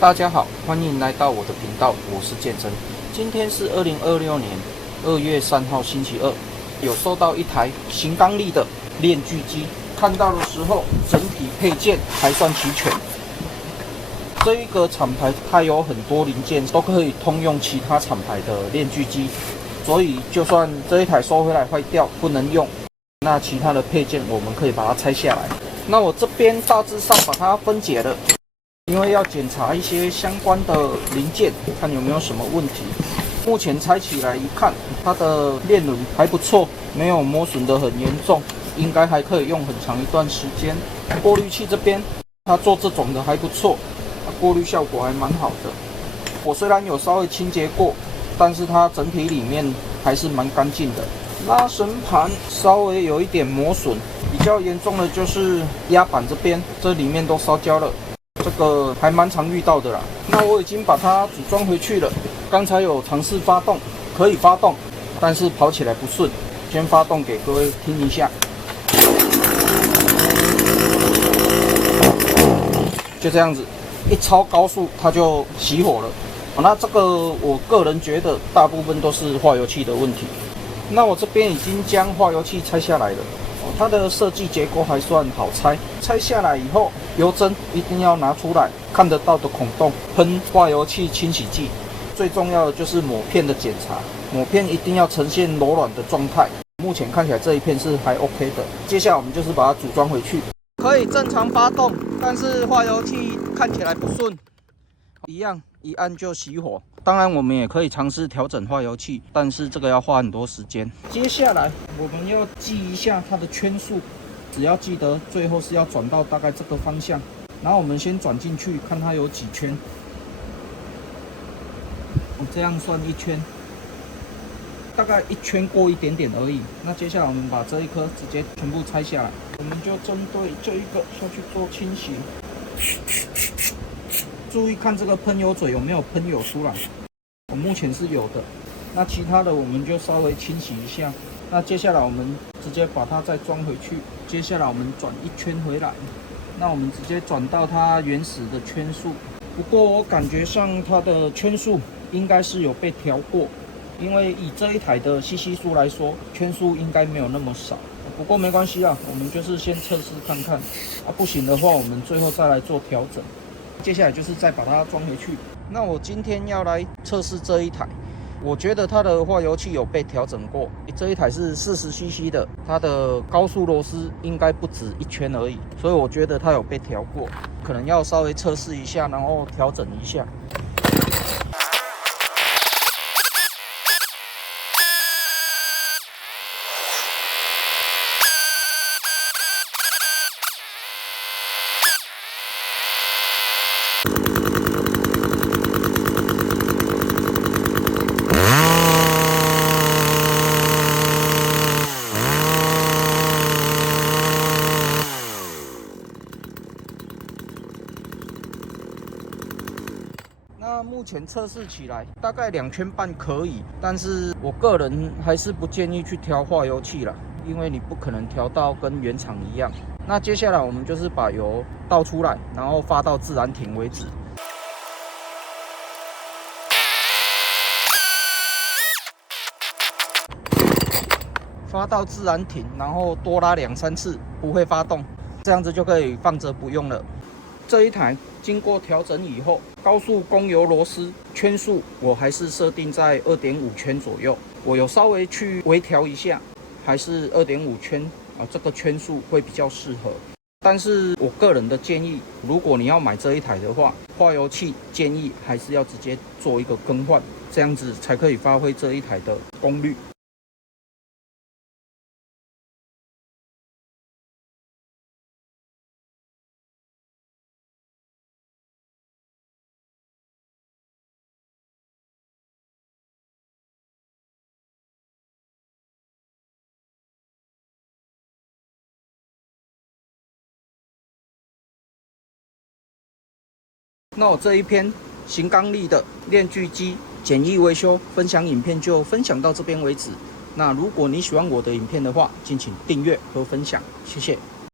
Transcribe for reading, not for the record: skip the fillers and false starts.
大家好，欢迎来到我的频道，我是建真。今天是2026年2月3号星期二，有收到一台型刚力的链锯机，看到的时候整体配件还算齐全。这一个厂牌它有很多零件都可以通用其他厂牌的链锯机，所以就算这一台收回来坏掉不能用，那其他的配件我们可以把它拆下来。那我这边大致上把它分解了。因为要检查一些相关的零件，看有没有什么问题。目前拆起来一看，它的链轮还不错，没有磨损的很严重，应该还可以用很长一段时间。过滤器这边，它做这种的还不错，过滤效果还蛮好的。我虽然有稍微清洁过，但是它整体里面还是蛮干净的。拉绳盘稍微有一点磨损，比较严重的就是压板这边，这里面都烧焦了。这个还蛮常遇到的啦。那我已经把它组装回去了。刚才有尝试发动，可以发动，但是跑起来不顺。先发动给各位听一下，就这样子，一超高速它就熄火了。那这个我个人觉得大部分都是化油器的问题。那我这边已经将化油器拆下来了。它的设计结构还算好拆，拆下来以后，油针一定要拿出来，看得到的孔洞喷化油器清洗剂。最重要的就是抹片的检查，抹片一定要呈现柔软的状态。目前看起来这一片是还 OK 的。接下来我们就是把它组装回去，可以正常发动，但是化油器看起来不顺，一样一按就熄火。当然我们也可以尝试调整化油器，但是这个要花很多时间。接下来我们要记一下它的圈数，只要记得最后是要转到大概这个方向，然后我们先转进去看它有几圈。这样算一圈，大概一圈过一点点而已。那接下来我们把这一颗直接全部拆下来，我们就针对这一个下去做清洗。注意看这个喷油嘴有没有喷油出来，我目前是有的。那其他的我们就稍微清洗一下。那接下来我们直接把它再装回去。接下来我们转一圈回来，那我们直接转到它原始的圈数。不过我感觉上它的圈数应该是有被调过，因为以这一台的CC数来说，圈数应该没有那么少。不过没关系啊，我们就是先测试看看，不行的话我们最后再来做调整。接下来就是再把它装回去。那我今天要来测试这一台，我觉得它的化油器有被调整过。这一台是40cc 的，它的高速螺丝应该不止一圈而已，所以我觉得它有被调过，可能要稍微测试一下，然后调整一下。那目前测试起来大概2圈半可以，但是我个人还是不建议去调化油器啦，因为你不可能调到跟原厂一样。那接下来我们就是把油倒出来，然后发到自然停为止。发到自然停，然后多拉2-3次，不会发动，这样子就可以放着不用了。这一台经过调整以后，高速供油螺丝圈数我还是设定在2.5圈左右，我有稍微去微调一下，还是2.5圈这个圈数会比较适合。但是我个人的建议，如果你要买这一台的话，化油器建议还是要直接做一个更换，这样子才可以发挥这一台的功率。那我这一篇型刚力的链锯机简易维修分享影片就分享到这边为止。那如果你喜欢我的影片的话，敬请订阅和分享，谢谢。